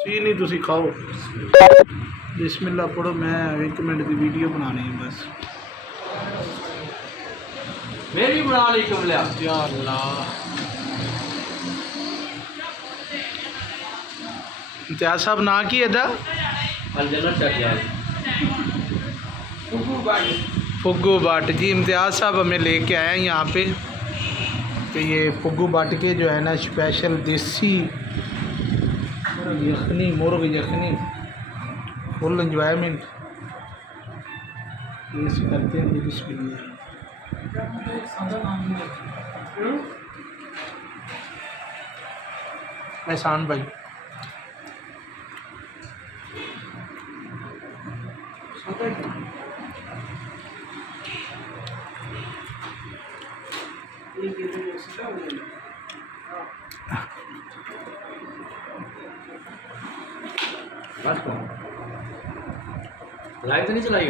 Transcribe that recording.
सी नहीं तुसी खाओ बिस्मिल्लाह पढ़ो। मैं 1 मिनट की वीडियो बनानी है बस। मेरी बना ली कमलिया। या अल्लाह। इम्तियाज साहब ना की एदा अंजना चटियाल फुग्गू बाट जी। इम्तियाज साहब हमें लेके आए हैं यहाँ पे कि ये फुग्गू बाट के जो है ना स्पेशल देसी यखनी मुर्ग यखनी फुल इंजॉयमेंट ये करते हैं जी। बिस्मिल्लाह। एहसान भाई लाइव तो नहीं चलाई।